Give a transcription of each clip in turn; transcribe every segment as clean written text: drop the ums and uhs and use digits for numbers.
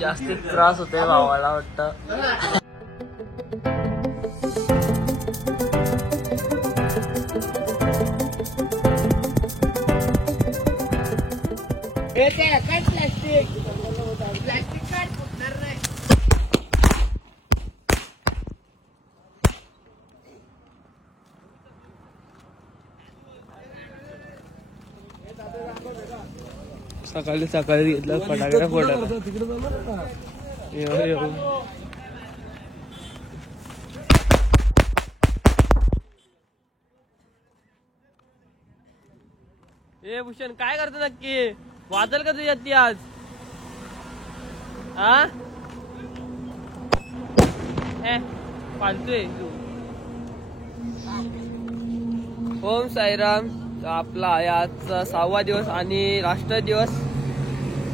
जास्ती त्रास होतोय भावाला वाटतं. सकाळी सकाळी घेतलं फटाकडे फोडा. ए भूषण काय करतो नक्की? वाजल का तुझ्या ती आज? हा फालतोय तू. ओम साईराम. आपला आजचा 6वा दिवस आणि राष्ट्र दिवस.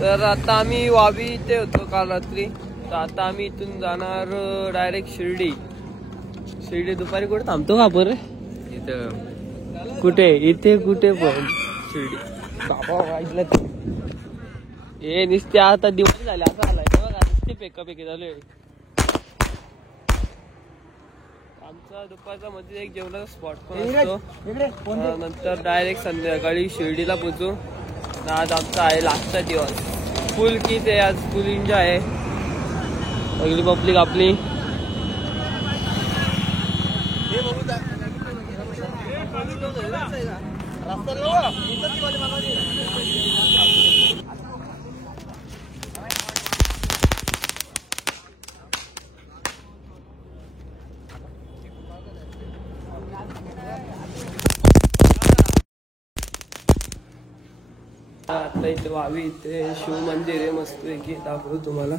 तर आता आम्ही वावी इथे होतो काल रात्री. तर आता आम्ही इथून जाणार डायरेक्ट शिर्डी. दुपारी कुठे थांबतो का आपण? इथं कुठे? इथे कुठे पण शिर्डी. बाबा ऐकलं हे नुसते आता दिवस झाले असं आलाय बघा. नुसते पेकापेकी झाले. आमचा दुपारचा मध्ये एक जेवणाचा स्पॉट पण असतो. नंतर डायरेक्ट संध्याकाळी शिर्डीला पोहोचू. आज आमचा आहे लास्टचा दिवस. फुल किट आहे आज. फुल एन्जॉय आहे. सगळी पब्लिक आपली. आता इथे वावी इथे शिव मंदिर आहे मस्त पैकी. दाखवू तुम्हाला.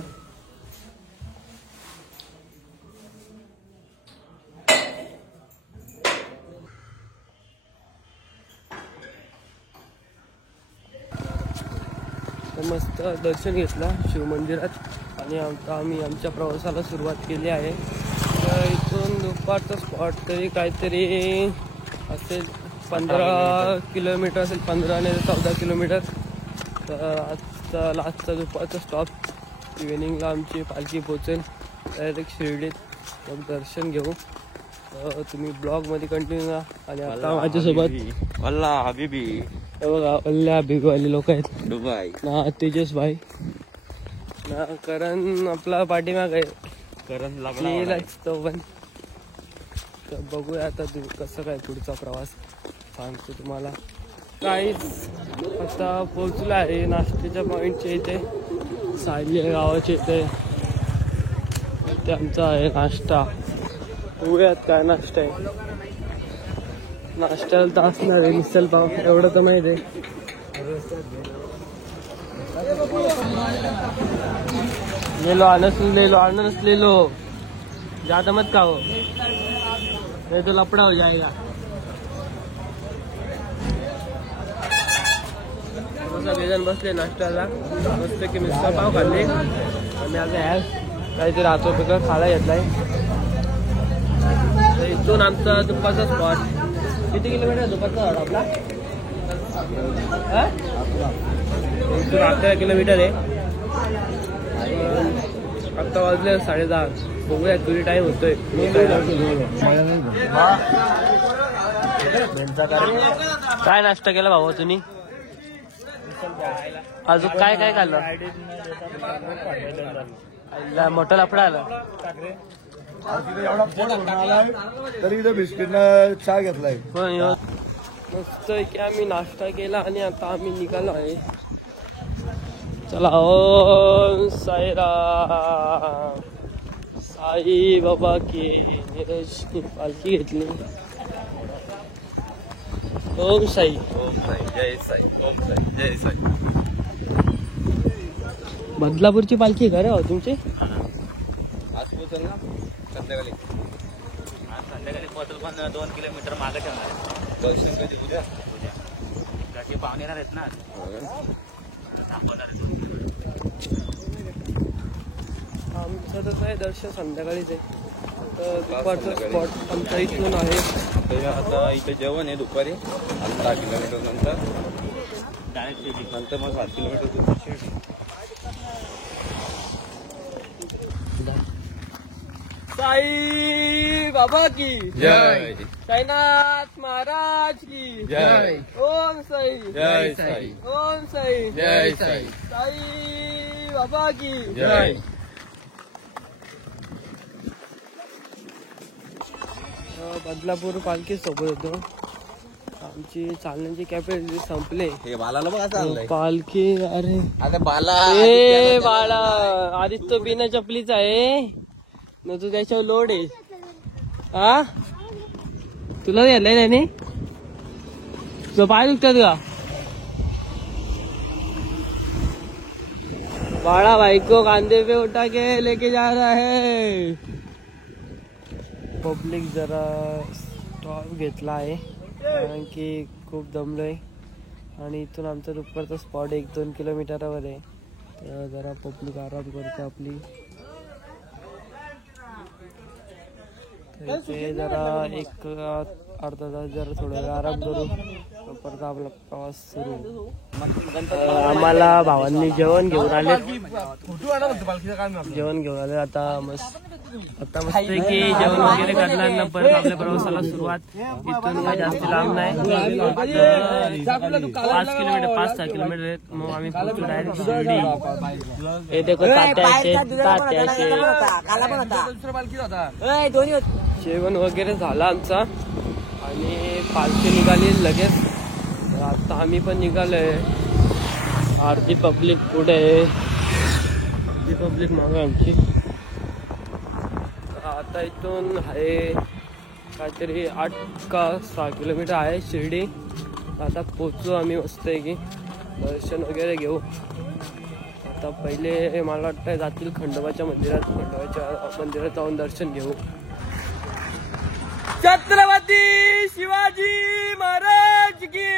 मस्त दर्शन घेतलं शिव मंदिरात आणि आता आम्ही आमच्या प्रवासाला सुरुवात केली आहे. तर इथून दुपारचा स्पॉट तरी काहीतरी असेल 15 किलोमीटर असेल. 15 नाही 14 किलोमीटर. तर आजचा लास्टचा दुपारचा स्टॉप. इव्हिनिंगला आमची पालखी पोचेल डायरेक्ट शिर्डीत. मग दर्शन घेऊ. तुम्ही ब्लॉगमध्ये कंटिन्यू राहा. आणि आता माझ्यासोबत अल्ला हबीबी बघा. अल्ला हबीबीवाले लोक आहेत. दुबई ना तेजस भाई ना करण आपला पाठीमाग आहे. करण लागला तो पण. तर बघूया आता तू कसं काय पुढचा प्रवास सांगतो तुम्हाला. काहीच आता पोहोचलो आहे नाश्त्याच्या पॉईंटच्या इथे. सायली गावाच्या इथे ते आमचा आहे नाश्ता. बघूयात काय नाश्ता आहे. नाश्त्याला तर असणार आहे मिसल पाव. एवढं तर माहिती आहे. अनस ले लो ज्यादा मत खाओ नहीं तो लपड़ा हो जाएगा. सगळेजण बसले नाश्त्याला. मस्त की मिसळ पाव खाल्ले. आणि आता काहीतरी राहतो पिकं खायला घेतलाय. इथून आमचा दुपारचा स्पॉट. किती किलोमीटर दुपारचा आपला? इथून 11 किलोमीटर आहे. आता वाजले 10:30. बघूया किती टाइम होतोय. काय नाश्ता केला भाऊ तुम्ही? अजून काय काय खाल्लं? मोठा लफडा आला तरी इथं बिस्किट चहा घेतलाय. मस्त की आम्ही नाश्ता केला आणि आता आम्ही निघालो आहे. चला ओम साईराम. साई बाबा की पालखी घेतली. ओम साई. ओम साई जय साई. ओम साई जय साई. बदलापूरची पालखी का रे हो तुमची? आज पोचल ना संध्याकाळी. आज संध्याकाळी पोचल पण 2 किलोमीटर मागे ठेवणार. दर्शन कधी? उद्या. घरचे पाहुणे येणार आहेत ना. आमचं तर काय दर्शन संध्याकाळीच आहे. तर दुपारचा स्पॉट आमच्या इथून आहे. आता इथे जेवण आहे दुपारी 10 किलोमीटर नंतर. डायरेक्ट नंतर मग 7 किलोमीटर शिर्डी. साई बाबा की जय साईनाथ महाराज की जय ओम साई जय साई ओम साई जय साई साई बाबा की जय. बदलापूर पालखी सोबत होतो. आमची चालण्याची कॅपॅसिटी संपले. हे बालाला बघा चाललंय पालखी अरे आता बाला ए बाळा आधीच तो बिना चपलीचा आहे न तू त्याच्यावर लोड आहे. हा तुला गेलाय त्याने तुझं पाय दुखतात का बाळा? बायको कांदे पे उठा के लेके जा रहा है. पब्लिक जरा स्टॉप घेतला आहे कारण की खूप दमलोय आणि इथून आमचा दुपारचा स्पॉट 1-2 किलोमीटरवर आहे. तर जरा पब्लिक आराम करते आपली. तर इथे जरा 1-अर्धा तास जरा थोडा वेळ आराम करू परत आपला प्रवास सुरू. आम्हाला भावांनी जेवण घेऊन आले. जेवण घेऊन आले आता मस्त की जेवण वगैरे करणार ना परत आपल्या प्रवासाला सुरुवात. इथून काही जास्त लांब नाही 5-6 किलोमीटर. मग आम्ही पोहोचू डायरेक्ट शिर्डी. हे देखो जेवण वगैरे झालं आमचा आणि पालखी निघाली लगेच. आता आम्ही पण निघालोय. अर्धी पब्लिक पुढे आहे अर्धी पब्लिक मागे आमची. आता इथून आहे काहीतरी 8 का 6 किलोमीटर आहे शिर्डी. आता पोचू आम्ही मस्त आहे की दर्शन वगैरे घेऊ. आता पहिले मला वाटतं जातील खंडोबाच्या मंदिरात जाऊन दर्शन घेऊ. छत्रपती शिवाजी महाराज की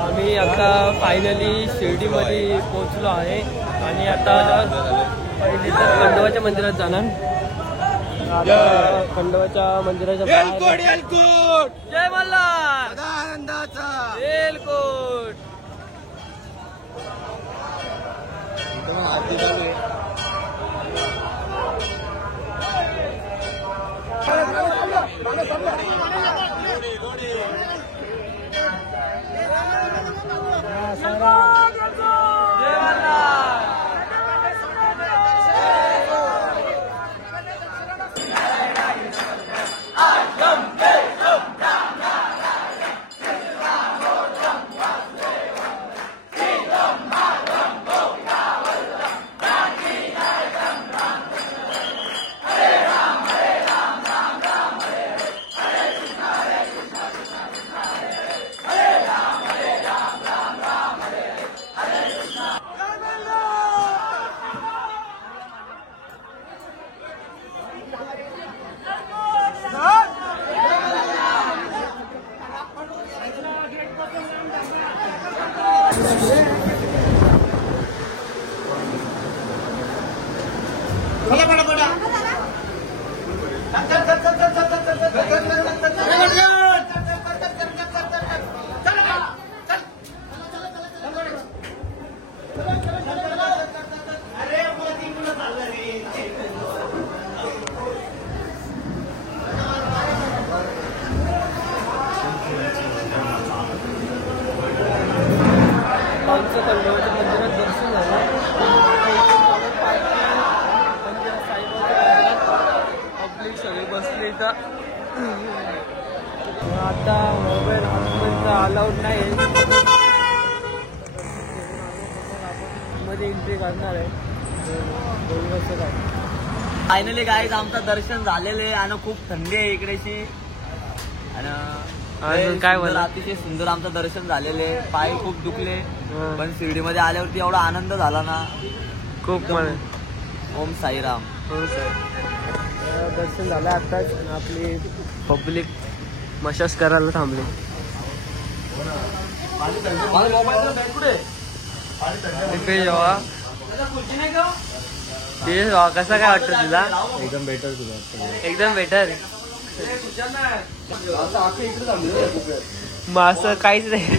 आम्ही आता फायनली शिर्डीमध्ये पोहोचलो आहे आणि आता पहिले तर खंडोबाच्या मंदिरात जाणार. खंडोबाच्या मंदिराच्या बाहेर जय मल्हार एलकोट. आमचं खंडोबाच्या मंदिरात दर्शन झालं. पब्लिक सगळी बसली इथं. आता मोबाईल आतमध्ये अलाउड नाही मध्ये एंट्री करणार आहे. फायनली गाईज आमचं दर्शन झालेलं आहे आणि खूप थंडी आहे इकडेची अजून काय बोला? अतिशय सुंदर आमचं दर्शन झालेलं आहे. पाय खूप दुखले पण शिर्डीमध्ये आल्यावरती एवढा आनंद झाला ना खूप मला. ओम साईराम. हो सर, दर्शन झालं आताच. आपली पब्लिक मशाज करायला थांबली. जेव्हा कसा काय वाटतं तुला? एकदम बेटर तुला. एकदम बेटर. मासं काहीच नाही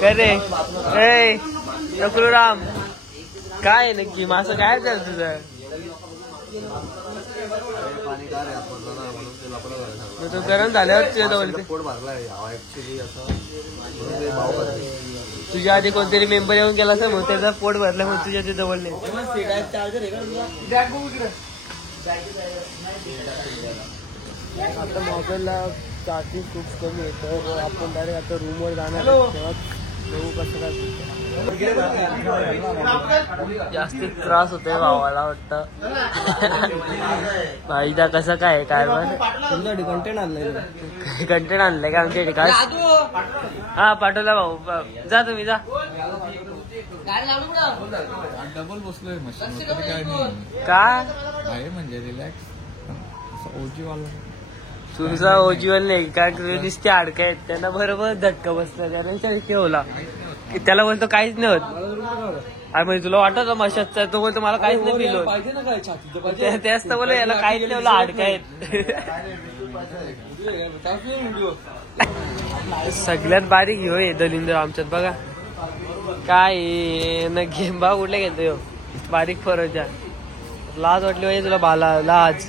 काय रे? नकुलराम काय नक्की मासं काय कर तुझं? तू गरम झाल्यावर तुझ्या जवळ पोट भरलाय ऍक्च्युली असं. तुझ्या आधी कोणतरी मेंबर येऊन गेला असं मग त्याचा पोट भरला मग तुझ्या ते जवळ नाही. आता मोबाईलला चार्जिंग खूप कमी आहे तर आपण डायरेक्ट आता रूमवर जाणार तेव्हा बघू कसं काय. जास्ती त्रास होतोय भावाला वाटतं. भाईदा कसं काय काय तुमच्यासाठी कंटेंट आणलंय? कंटेंट आणलंय का आमच्या ठिकाणी? हा पाठवला भाऊ. जा तुम्ही जा. डबल बसलोय मशीन काय नाही का आहे म्हणजे रिलॅक्स ओजीवाला. तुमचा ओजीवल नाही काय दिसते अडका आहेत त्यांना बरोबर झटका बसला. त्याने ठेवला त्याला बोलतो काहीच नाही होत. अरे म्हणजे तुला वाटत मशाचा तो बोलतो मला काहीच नाही फील होत. त्याच तर बोल याला काहीच नाही बोला अडका आहेत. सगळ्यात बारीक घेऊ दलिंदर आमच्यात बघा काय ना घेंबा कुठल्या घेतो यो बारीक फरच्या. लाज वाटली पाहिजे तुला बाला लाज.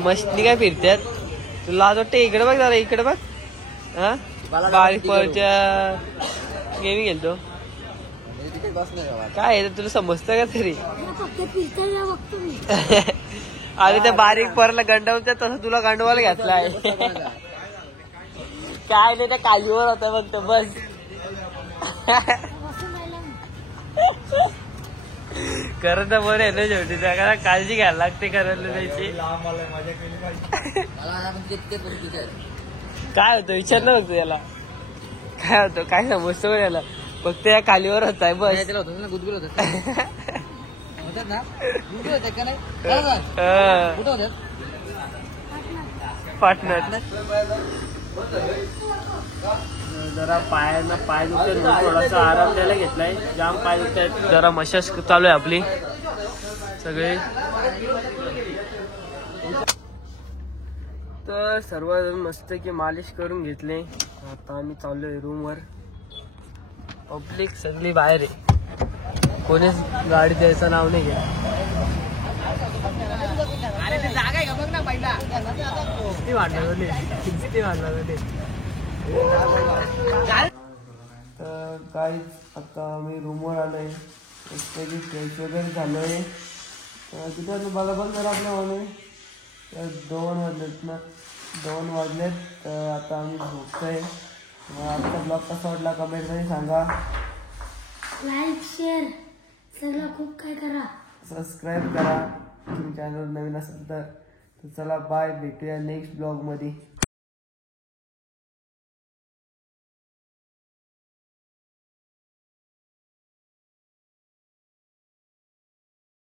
मशनी काय फिरत्यात तुला लाज वाटते? इकडे बघ जरा इकडे बघ. हा बारीक फरच्या गेमी गेलतो काय तुला समजतं का तरी? अरे त्या बारीक फरला गंडवत्या तसं तुला गंडवायला घेतलाय. काय नाही त्या कालीवर होता फक्त बस. करत बरं आहे ना शेवटी त्या काळजी घ्यायला लागते करायला त्याची. काय होतं विचारलं होतं याला काय होतं काय समजतं बरं याला फक्त या खालीवर होताय बस. पार्टनर जरा पायाला पाय दुखत थोडासा आराम द्यायला घेतलाय. जाम पाय दुखत जरा मशाज चालू आहे आपली सगळे. तर सर्वजण मस्त की मालिश करून घेतले. आता आम्ही चाललोय रूमवर. पब्लिक सगळी बाहेर आहे कोणीच गाडी द्यायचं नाव नाही घ्या. किती वाढणार होते किती वाढणार होते. तर काहीच आता आम्ही रूमवर आलोय. मस्तपैकी फ्रेश वगैरे झालोय. तिथं मला पण करा आपल्या म्हणे 2 वाजलेत ना 2 वाजलेत. तर आता आम्ही झोपतोय. आजचा ब्लॉग कसा वाटला कमेंटमध्ये सांगा. लाईक शेअर सगळं खूप काय करा. सबस्क्राईब करा तुम्ही चॅनल नवीन असेल तर. चला बाय भेटूया नेक्स्ट ब्लॉग मध्ये.